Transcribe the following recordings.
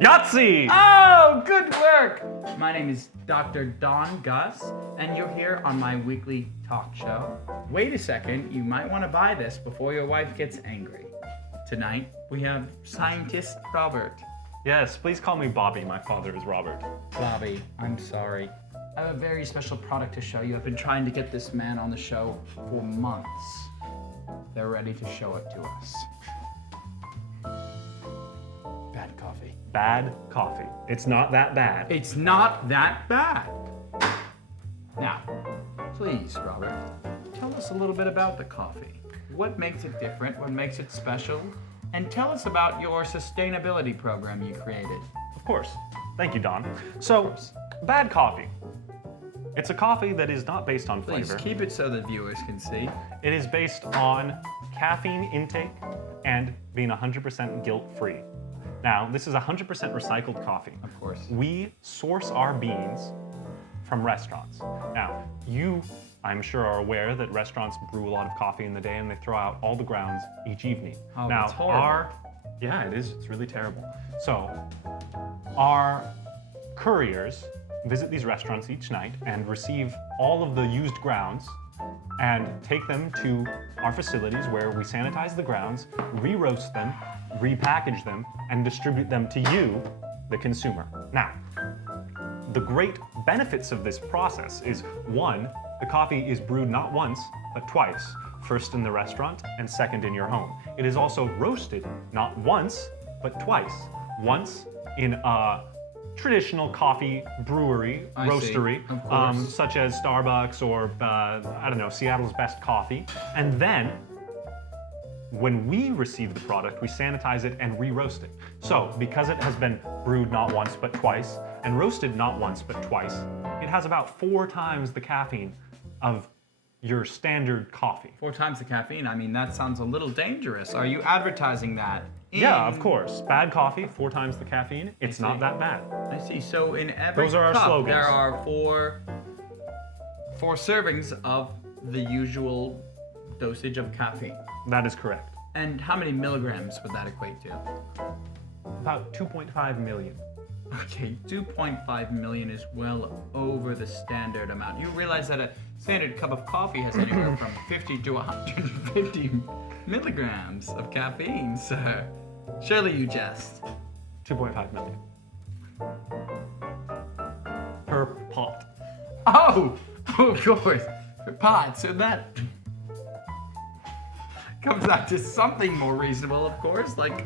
Yahtzee! Oh, good work! My name is Dr. Don Gus, and you're here on my weekly talk show. Wait a second, you might want to buy this before your wife gets angry. Tonight, we have Scientist Robert. Yes, please call me Bobby. My father is Robert. Bobby, I'm sorry. I have a very special product to show you. I've been trying to get this man on the show for months. They're ready to show it to us. Bad coffee. Bad coffee. It's not that bad. It's not that bad. Now, please, Robert, tell us a little bit about the coffee. What makes it different? What makes it special? And tell us about your sustainability program you created. Of course. Thank you, Don. So, bad coffee. It's a coffee that is not based on Please flavor. keep it so the viewers can see. It is based on caffeine intake and being 100% guilt-free. Now, this is 100% recycled coffee. Of course. We source our beans from restaurants. Now, you, I'm sure, are aware that restaurants brew a lot of coffee in the day and they throw out all the grounds each evening. Oh, now, that's horrible. Yeah, it is. It's really terrible. So, our couriers visit these restaurants each night and receive all of the used grounds and take them to our facilities where we sanitize the grounds, re-roast them, repackage them, and distribute them to you, the consumer. Now, the great benefits of this process is, one, the coffee is brewed not once, but twice. First in the restaurant and second in your home. It is also roasted not once, but twice. Once in a traditional coffee brewery, I see. roastery, Of course. such as Starbucks or, I don't know, Seattle's Best Coffee. And then, when we receive the product, we sanitize it and re-roast it. So, because it has been brewed not once but twice, and roasted not once but twice, it has about 4 times the caffeine of your standard coffee. 4 times the caffeine. I mean, that sounds a little dangerous. Are you advertising that? Yeah, of course. Bad coffee, 4 times the caffeine. It's not see. that bad. I see. So in every Those are our cup, slogans. there are four servings of the usual dosage of caffeine. That is correct. And how many milligrams would that equate to? About 2.5 million. Okay, 2.5 million is well over the standard amount. You realize that a standard cup of coffee has anywhere from 50 to 150 milligrams of caffeine, sir. Surely you jest. 2.5 million. Per pot. Oh, of course. Pot, so that comes out to something more reasonable, of course, like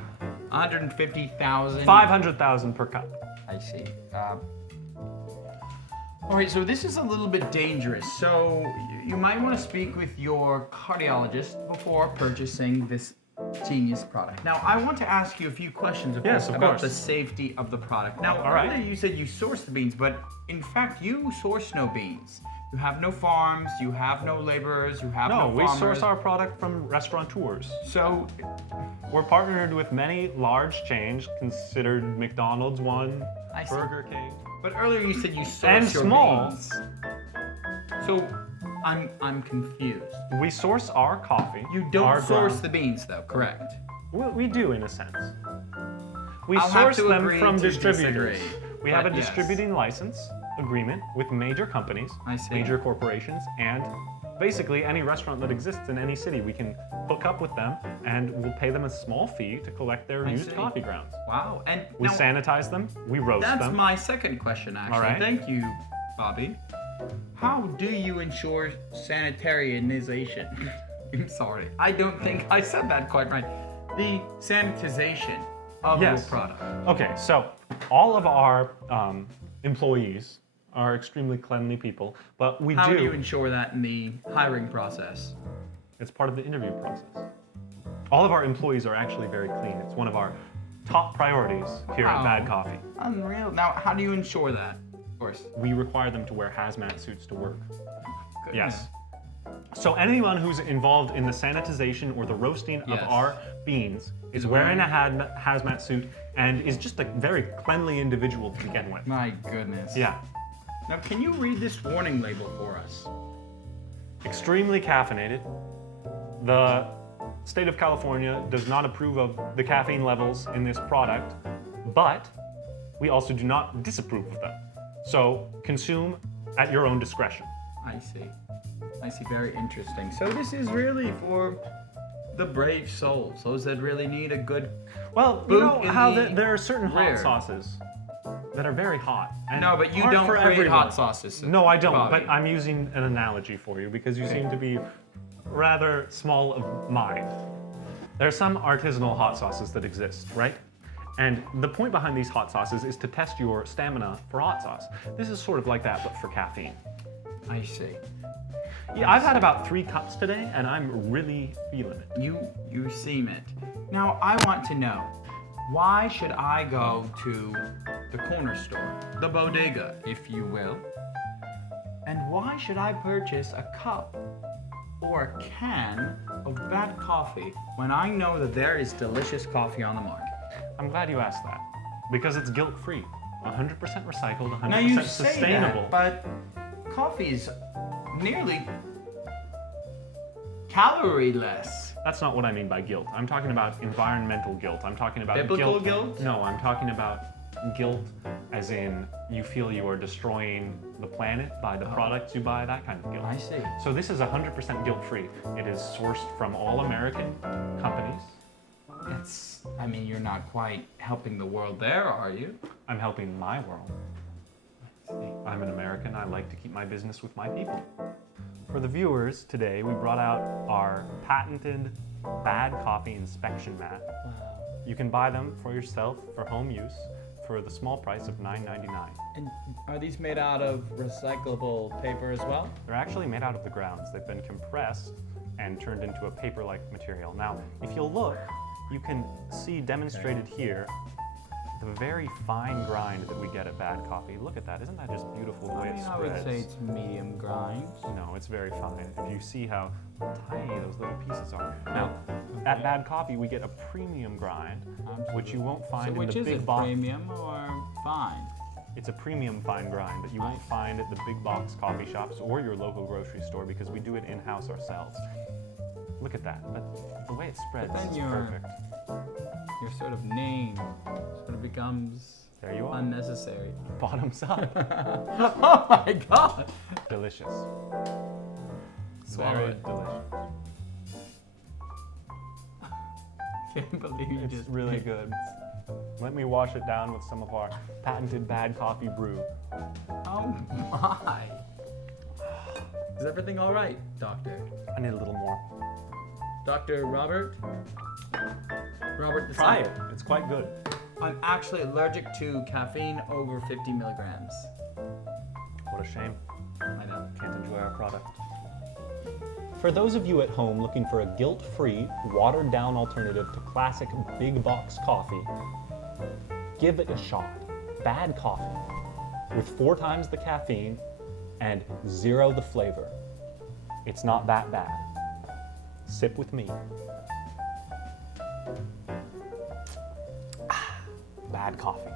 150,000. 500,000 per cup. I see. All right, so this is a little bit dangerous. So you might want to speak with your cardiologist before purchasing this genius product. Now, I want to ask you a few questions Yes, of about course. the safety of the product. Now, All right. earlier you said you source the beans, but in fact, you source no beans. You have no farms, you have no laborers, you have no No, we farmers. source our product from restaurateurs. So, We're partnered with many large chains, considered McDonald's one, I see. Burger King. but earlier you said you source And your small. beans. So, I'm confused. We source our coffee. You don't our source ground- the beans, though, correct? We do, in a sense. We I'll have source to them agree from to distributors. disagree, We have a but yes. distributing license agreement with major companies, I see. major corporations, and basically any restaurant that exists in any city. We can hook up with them and we'll pay them a small fee to collect their I used see. coffee grounds. Wow. And We now, sanitize them, we roast that's them. my second question, actually. All right. Thank you, Bobby. How do you ensure sanitarianization? I'm sorry. I don't think I said that quite right. The sanitization of Yes. your product. Okay, so all of our employees are extremely cleanly people, but we How do do. you ensure that in the hiring process? It's part of the interview process. All of our employees are actually very clean. It's one of our top priorities here at Wow. Bad Coffee. Unreal. Now, how do you ensure that? Of course. We require them to wear hazmat suits to work. Good. Yes. So anyone who's involved in the sanitization or the roasting Yes. of our beans is wearing a hazmat suit and is just a very cleanly individual to begin with. My goodness. Yeah. Now, can you read this warning label for us? Extremely caffeinated. The state of California does not approve of the caffeine levels in this product, but We also do not disapprove of them. So consume at your own discretion. I see. I see. Very interesting. So this is really for the brave souls, those that really need a good. Well, you Boot know in how the there are certain rear. hot sauces that are very hot. And No, but you aren't don't for create everyone. hot sauces. No, I don't, Bobby. but I'm using an analogy for you because you Okay. seem to be rather small of mind. There are some artisanal hot sauces that exist, right? And the point behind these hot sauces is to test your stamina for hot sauce. This is sort of like that, but for caffeine. I see. Yeah, I've had about 3 cups today, and I'm really feeling it. You seem it. Now I want to know, why should I go to the corner store, the bodega, if you will, and why should I purchase a cup or a can of bad coffee when I know that there is delicious coffee on the market? I'm glad you asked that because it's guilt-free, 100% recycled, 100% Now you sustainable. say that, but coffee's nearly calorie-less. That's not what I mean by guilt. I'm talking about environmental guilt. I'm talking about Biblical guilt? No, I'm talking about guilt as in you feel you are destroying the planet by the products you buy, that kind of guilt. I see. So this is 100% guilt-free. It is sourced from all American companies. I mean, you're not quite helping the world there, are you? I'm helping my world. I'm an American. I like to keep my business with my people. For the viewers today, we brought out our patented bad coffee inspection mat. You can buy them for yourself for home use for the small price of $9.99. And are these made out of recyclable paper as well? They're actually made out of the grounds. They've been compressed and turned into a paper-like material. Now, if you'll look, you can see demonstrated here the very fine grind that we get at Bad Coffee. Look at that. Isn't that just beautiful the way I it mean, I spreads? would say it's medium grind. No, it's very fine. If you see how tiny those little pieces are. Now, at Bad Coffee, we get a premium grind, which you won't find So in which the is big it, box. premium or fine? It's a premium fine grind that you won't find at the big box coffee shops or your local grocery store because we do it in-house ourselves. Look at that. The way it spreads then is you're- perfect. Your sort of name sort of becomes There you are. unnecessary. Bottoms up. Oh my god! Delicious. Swallow Very it. delicious. Can't believe you It's just really good. Let me wash it down with some of our patented Bad Coffee brew. Oh my! Is everything all right, Doctor? I need a little more. Dr. Robert? Robert the Try it. Scientist. It's quite good. I'm actually allergic to caffeine over 50 milligrams. What a shame. I know. Can't enjoy our product. For those of you at home looking for a guilt-free, watered-down alternative to classic big box coffee, give it a shot. Bad Coffee, with 4 times the caffeine and 0 the flavor. It's not that bad. Sip with me. Bad Coffee.